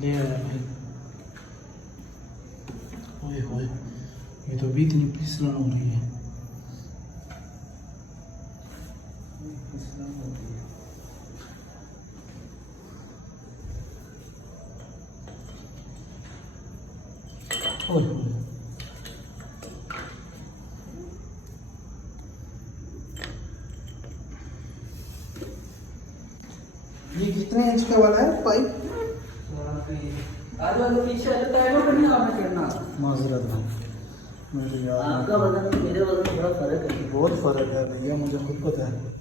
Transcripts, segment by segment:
ले आया भाई। ओए होए, ये तो भी इतनी फिसलन हो रही है। ओए होए, ये कितने इंच का वाला है पाइप? माजरत है, मुझे याद आपका वजन और मेरे वजन में बड़ा फर्क है। बहुत फर्क है भैया, मुझे खुद पता है।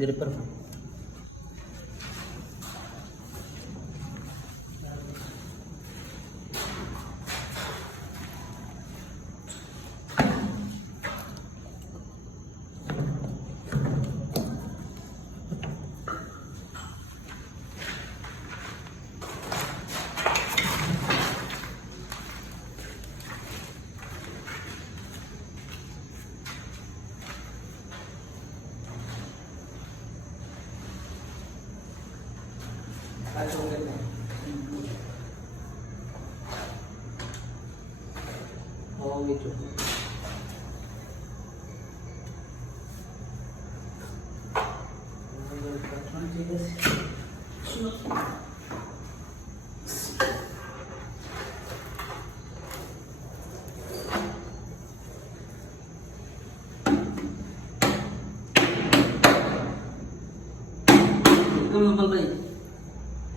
मेरे पर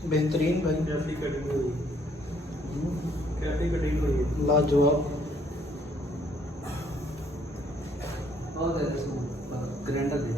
बेहतरीन भाई, कैसी कटिंग हुई, कैसी कटिंग हुई, लाजवाब। ग्राइंडर दे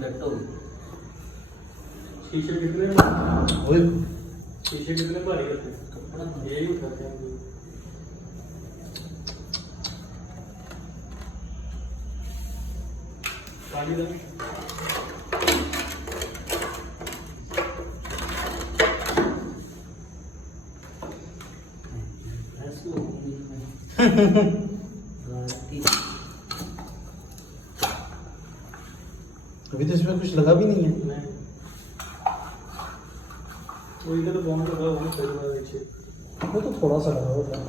फ्लैट हो गई। शीशे कितने ओए शीशे कितने भारी होते हैं, यही उठाते हैं। पानी दो। अभी तो इसमें कुछ लगा भी नहीं है। वो इधर तो बॉन्ड लगा हुआ है, सही बात है नीचे। वो तो थोड़ा सा लगा होता है।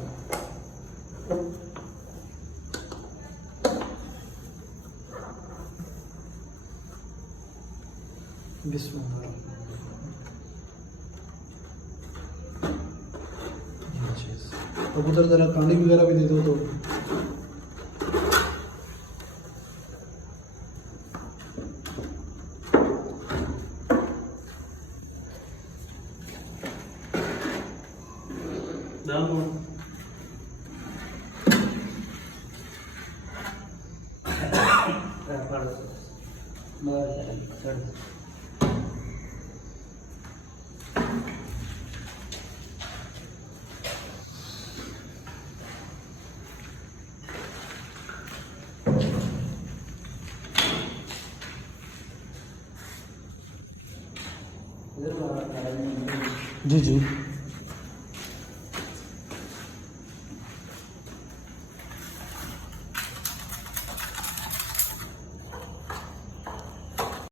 बिस्मिल्लाह। ये चीज़। अब उधर जरा पानी वगैरह भी दे दो तो। दाम कौन? जी जी।